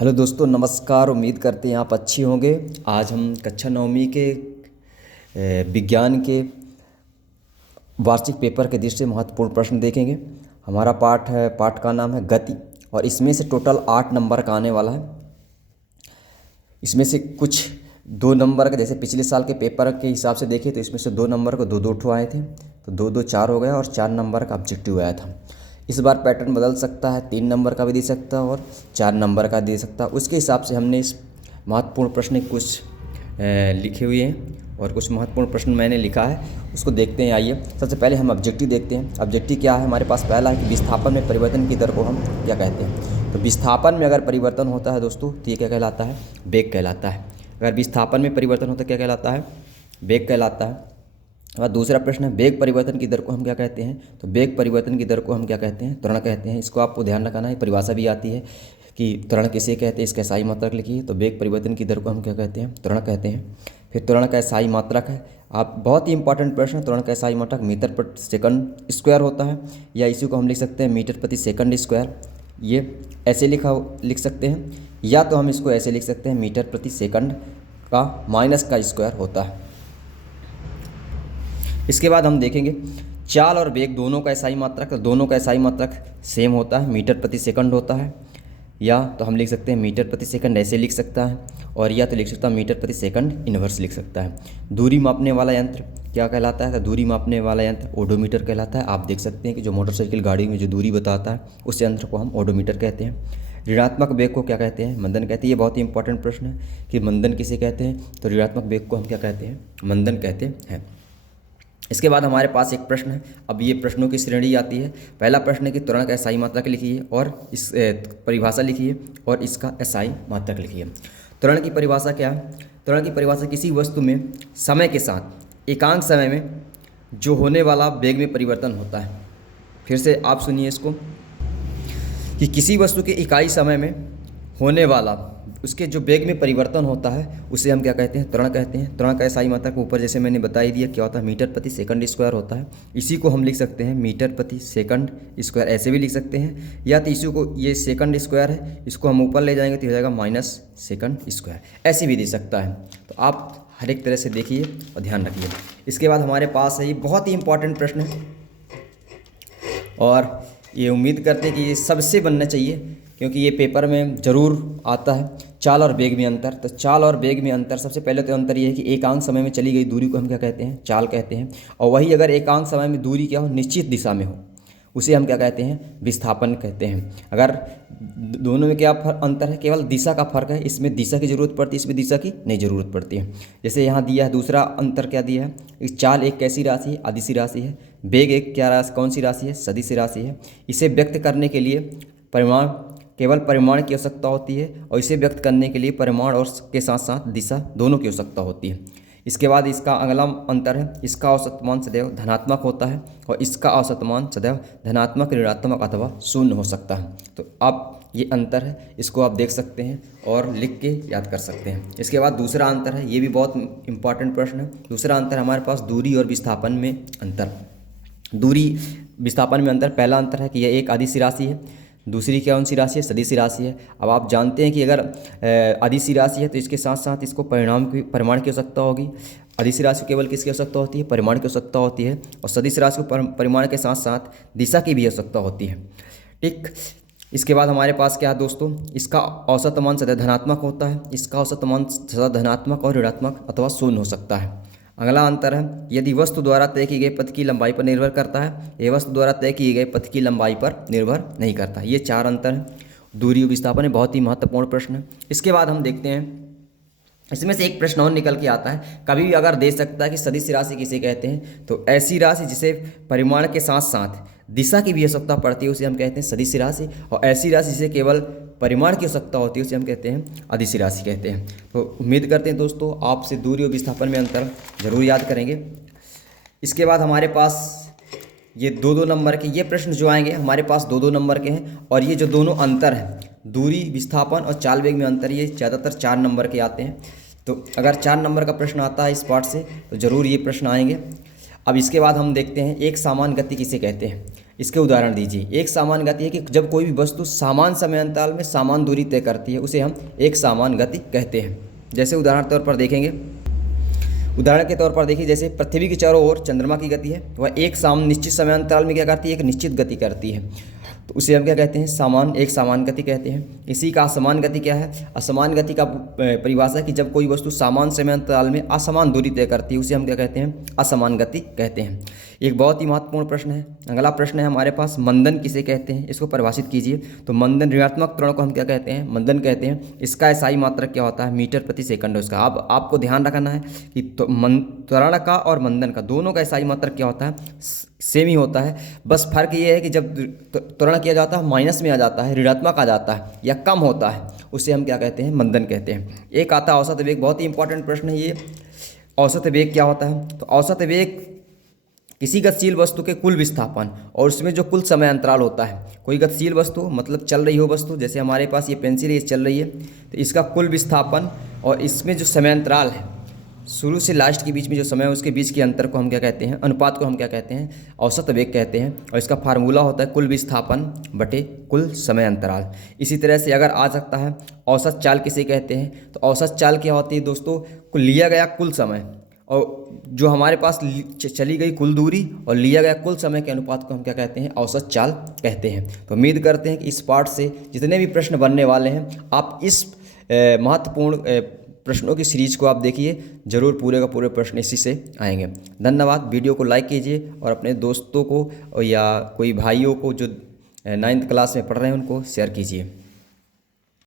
Hello दोस्तों, नमस्कार। उम्मीद करते हैं आप अच्छी होंगे। आज हम कक्षा नवमीं के विज्ञान के वार्षिक पेपर के दृष्टि से महत्वपूर्ण प्रश्न देखेंगे। हमारा पाठ का नाम है गति, और इसमें से टोटल 8 नंबर का आने वाला है। इसमें से कुछ 2 नंबर का, जैसे पिछले साल के पेपर के हिसाब से देखें तो इसमें से 2 नंबर को 2-2 ठो आए थे, तो 2-2 4 हो गया, और 4 नंबर का ऑब्जेक्टिव आया था। इस बार पैटर्न बदल सकता है, 3 नंबर का भी दे सकता है और 4 नंबर का दे सकता है। उसके हिसाब से हमने इस महत्वपूर्ण प्रश्न कुछ लिखे हुए हैं, और कुछ महत्वपूर्ण प्रश्न मैंने लिखा है, उसको देखते हैं। आइए, सबसे पहले हम ऑब्जेक्टिव देखते हैं। ऑब्जेक्टिव क्या है हमारे पास? पहला है कि विस्थापन में परिवर्तन की दर को हम क्या कहते हैं। तो विस्थापन में अगर परिवर्तन होता है दोस्तों, तो ये क्या कहलाता है? वेग कहलाता है। अगर विस्थापन में परिवर्तन होता है, क्या कहलाता है? वेग कहलाता है। और दूसरा प्रश्न है, वेग परिवर्तन की दर को हम क्या कहते हैं? तो वेग परिवर्तन की दर को हम क्या कहते हैं? त्वरण कहते हैं। इसको आपको ध्यान रखना है, परिभाषा भी आती है कि त्वरण किसे कहते हैं, इसका SI मात्रक लिखिए। तो वेग परिवर्तन की दर को हम क्या कहते हैं? त्वरण कहते हैं। फिर त्वरण का SI मात्रक है, आप बहुत ही इंपॉर्टेंट प्रश्न है। त्वरण का SI मात्रक मीटर प्रति सेकंड स्क्वायर होता है, या इसी को हम लिख सकते हैं मीटर प्रति सेकंड स्क्वायर। ये ऐसे लिख सकते हैं, या तो हम इसको ऐसे लिख सकते हैं मीटर प्रति सेकंड का माइनस का स्क्वायर होता है। इसके बाद हम देखेंगे चाल और वेग दोनों का SI मात्रक, दोनों का SI मात्रक सेम होता है, मीटर प्रति सेकंड होता है। या तो हम लिख सकते हैं मीटर प्रति सेकंड ऐसे लिख सकता है, और या तो लिख सकता है मीटर प्रति सेकंड इन्वर्स लिख सकता है। दूरी मापने वाला यंत्र क्या कहलाता है? तो दूरी मापने वाला यंत्र ओडोमीटर कहलाता है। आप देख सकते हैं कि जो मोटरसाइकिल गाड़ी में जो दूरी बताता है, उस यंत्र को हम ओडोमीटर कहते हैं। ऋणात्मक वेग को क्या कहते हैं? मंदन कहते हैं। ये बहुत ही इंपॉर्टेंट प्रश्न है कि मंदन किसे कहते हैं? तो ऋणात्मक वेग को हम क्या कहते हैं? मंदन कहते हैं। इसके बाद हमारे पास एक प्रश्न है। अब ये प्रश्नों की श्रेणी आती है। पहला प्रश्न है कि त्वरण का SI मात्रक लिखिए, और इस परिभाषा लिखिए, और इसका SI मात्रक लिखिए। त्वरण की परिभाषा क्या है? त्वरण की परिभाषा किसी वस्तु में समय के साथ एकांक समय में जो होने वाला वेग में परिवर्तन होता है। फिर से आप सुनिए इसको, कि किसी वस्तु के इकाई समय में होने वाला उसके जो वेग में परिवर्तन होता है, उसे हम क्या कहते हैं? त्वरण कहते हैं। त्वरण का SI मात्रक ऊपर जैसे मैंने बता ही दिया क्या होता है, मीटर प्रति सेकंड स्क्वायर होता है। इसी को हम लिख सकते हैं मीटर प्रति सेकंड स्क्वायर, ऐसे भी लिख सकते हैं, या तो इसी को, ये सेकंड स्क्वायर है, इसको हम ऊपर ले जाएंगे तो हो जाएगा माइनस सेकंड स्क्वायर, ऐसे भी दे सकता है। तो आप हर एक तरह से देखिए और ध्यान रखिए। इसके बाद हमारे पास है, ये बहुत ही इंपॉर्टेंट प्रश्न है, और ये उम्मीद करते हैं कि ये सबसे बनना चाहिए, क्योंकि ये पेपर में ज़रूर आता है। चाल और वेग में अंतर। तो चाल और वेग में अंतर, सबसे पहले तो अंतर ये है कि एकांक समय में चली गई दूरी को हम क्या कहते हैं? चाल कहते हैं। और वही अगर एकांक समय में दूरी क्या हो, निश्चित दिशा में हो, उसे हम क्या कहते हैं? विस्थापन कहते हैं। अगर दोनों में क्या अंतर है? केवल दिशा का फर्क है। इसमें दिशा की ज़रूरत पड़ती है, इसमें दिशा की नहीं ज़रूरत पड़ती है। जैसे यहाँ दिया है, दूसरा अंतर क्या दिया है? इस चाल एक कैसी राशि है? अदिश राशि है। वेग एक क्या राशि, कौन सी राशि है? सदिश राशि है। इसे व्यक्त करने के लिए परिमाण, केवल परिमाण की आवश्यकता होती है, और इसे व्यक्त करने के लिए परिमाण और के साथ साथ दिशा दोनों की आवश्यकता होती है। इसके बाद इसका अगला अंतर है, इसका औसत मान सदैव धनात्मक होता है, और इसका औसत मान सदैव धनात्मक, ऋणात्मक अथवा शून्य हो सकता है। तो आप ये अंतर है, इसको आप देख सकते हैं और लिख के याद कर सकते हैं। इसके बाद दूसरा अंतर है, ये भी बहुत इंपॉर्टेंट प्रश्न है। दूसरा अंतर हमारे पास दूरी और विस्थापन में अंतर। दूरी विस्थापन में अंतर, पहला अंतर है कि यह एक अदिश राशि है, दूसरी कौन सी राशि है? सदिश राशि है। अब आप जानते हैं कि अगर अदिश राशि है तो इसके साथ साथ इसको परिमाण की आवश्यकता होगी। अदिश राशि को केवल किसकी आवश्यकता होती है? परिमाण की आवश्यकता होती है। और सदिश राशि को परिमाण के साथ साथ दिशा की भी आवश्यकता होती है। ठीक। इसके बाद हमारे पास क्या है दोस्तों? इसका औसत मान सदैव धनात्मक होता है, इसका औसत मान सदा धनात्मक और ऋणात्मक अथवा शून्य हो सकता है। अगला अंतर है, यदि वस्तु द्वारा तय की गई पथ की लंबाई पर निर्भर करता है, यह वस्तु द्वारा तय किए गए पथ की लंबाई पर निर्भर नहीं करता। ये 4 अंतर है। दूरी और विस्थापन है, बहुत ही महत्वपूर्ण प्रश्न है। इसके बाद हम देखते हैं, इसमें से एक प्रश्न और निकल के आता है। कभी भी अगर दे सकता है कि सदिश राशि किसे कहते हैं, तो ऐसी राशि जिसे परिमाण के साथ साथ दिशा की भी आवश्यकता पड़ती है, उसे हम कहते हैं सदिश राशि। और ऐसी राशि जिसे केवल परिमाण की आवश्यकता होती है, उसे हम कहते हैं अदिश राशि कहते हैं। तो उम्मीद करते हैं दोस्तों आपसे दूरी और विस्थापन में अंतर जरूर याद करेंगे। इसके बाद हमारे पास ये 2-2 नंबर के ये प्रश्न जो आएंगे, हमारे पास 2-2 नंबर के हैं, और ये जो दोनों अंतर हैं, दूरी, विस्थापन और चाल वेग में अंतर, ये ज़्यादातर 4 नंबर के आते हैं। तो अगर 4 नंबर का प्रश्न आता है इस पार्ट से, तो ज़रूर ये प्रश्न आएंगे। अब इसके बाद हम देखते हैं एक समान गति किसे कहते हैं। इसके उदाहरण दीजिए। एक समान गति है कि जब कोई भी वस्तु समान समय अंतराल में समान दूरी तय करती है, उसे हम एक समान गति कहते हैं। जैसे उदाहरण के तौर पर देखेंगे, उदाहरण के तौर पर देखिए, जैसे पृथ्वी के चारों ओर चंद्रमा की गति है, वह एक निश्चित समय अंतराल में क्या करती है, एक निश्चित गति करती है, तो उसे हम क्या कहते हैं, एक समान गति कहते हैं। इसी का असमान गति क्या है, असमान गति का परिभाषा है कि जब कोई वस्तु समान समय अंतराल में असमान दूरी तय करती है, उसे हम क्या कहते हैं, असमान गति कहते हैं। एक बहुत ही महत्वपूर्ण प्रश्न है, अगला प्रश्न है हमारे पास, मंदन किसे कहते हैं, इसको परिभाषित कीजिए। तो मंदन, ऋणात्मक त्वरण को हम क्या कहते हैं, मंदन कहते हैं। इसका एसआई मात्रक क्या होता है, मीटर प्रति सेकंड है उसका। अब आपको ध्यान रखना है कि त्वरण का और मंदन का दोनों का एसआई मात्रक क्या होता है, सेम ही होता है। बस फर्क ये है कि जब त्वरण किया जाता है माइनस में आ जाता है, ऋणात्मक आ जाता है या कम होता है, उसे हम क्या कहते हैं, मंदन कहते हैं। एक आता है औसत वेग, बहुत ही इंपॉर्टेंट प्रश्न है ये। औसत वेग क्या होता है, तो औसत वेग किसी गतिशील वस्तु के कुल विस्थापन और उसमें जो कुल समय अंतराल होता है। कोई गतिशील वस्तु मतलब चल रही हो वस्तु, जैसे हमारे पास ये पेंसिल ये चल रही है, तो इसका कुल विस्थापन और इसमें जो समय अंतराल है, शुरू से लास्ट के बीच में जो समय है, उसके बीच के अंतर को हम क्या कहते हैं, अनुपात को हम क्या कहते हैं, औसत वेग कहते हैं। और इसका फार्मूला होता है कुल विस्थापन बटे कुल समय अंतराल। इसी तरह से अगर आ सकता है, औसत चाल किसे कहते हैं, तो औसत चाल क्या होती है दोस्तों, लिया गया कुल समय और जो हमारे पास चली गई कुल दूरी और लिया गया कुल समय के अनुपात को हम क्या कहते हैं, औसत चाल कहते हैं। तो उम्मीद करते हैं कि इस पाठ से जितने भी प्रश्न बनने वाले हैं, आप इस महत्वपूर्ण प्रश्नों की सीरीज को आप देखिए, जरूर पूरे का पूरे प्रश्न इसी से आएंगे। धन्यवाद। वीडियो को लाइक कीजिए और अपने दोस्तों को या कोई भाइयों को जो 9th क्लास में पढ़ रहे हैं उनको शेयर कीजिए।